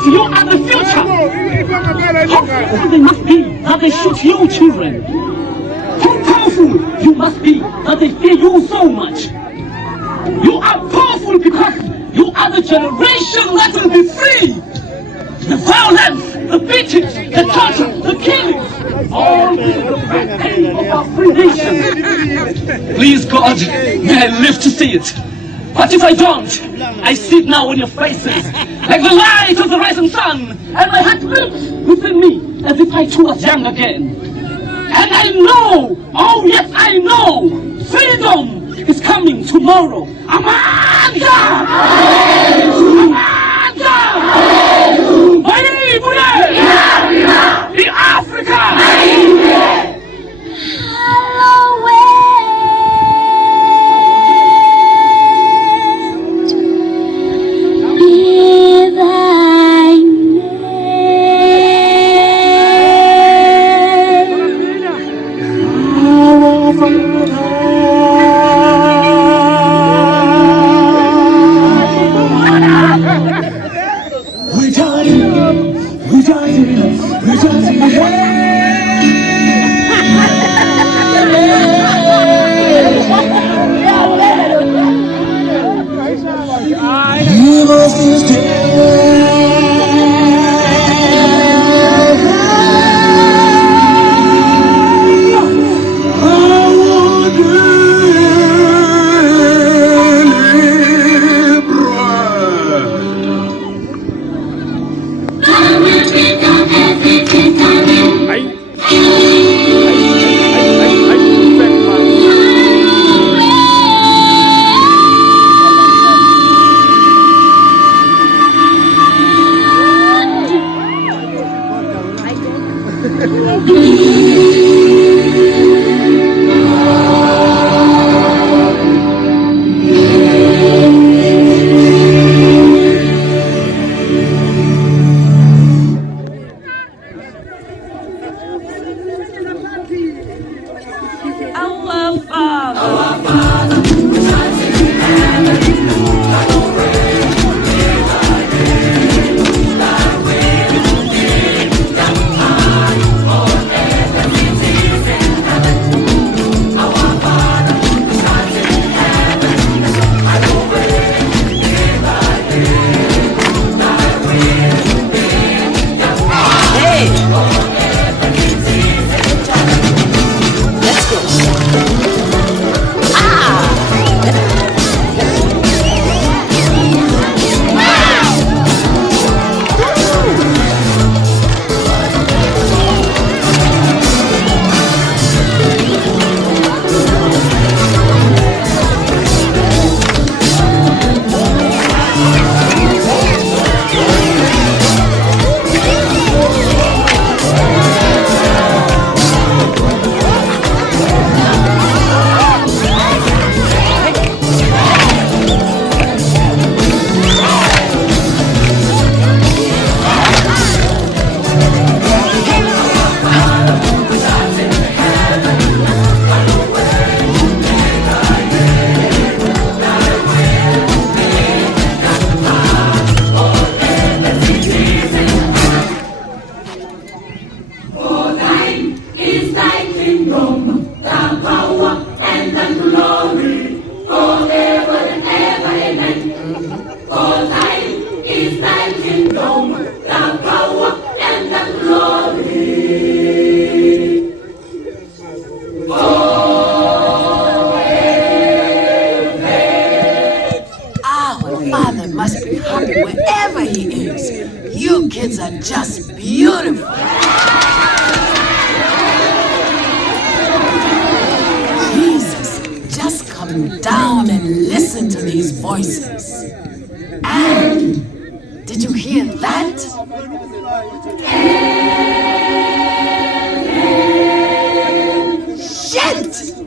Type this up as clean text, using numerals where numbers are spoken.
because you are the future. How powerful they must be that they shoot you children. How powerful you must be that they fear you so much. You are powerful because you are the generation that will be free. The violence, the beatings, the torture, the killings, all to the pain of our free nation. Please God, may I live to see it. But if I don't, I see it now in your faces, like the light of the rising sun, and my heart lives within me as if I too was young again. And I know, oh yes I know, freedom is coming tomorrow. Amandla! In Africa! Father must be happy wherever he is. You kids are just beautiful. Jesus, just come down and listen to these voices. And did you hear that? Shit!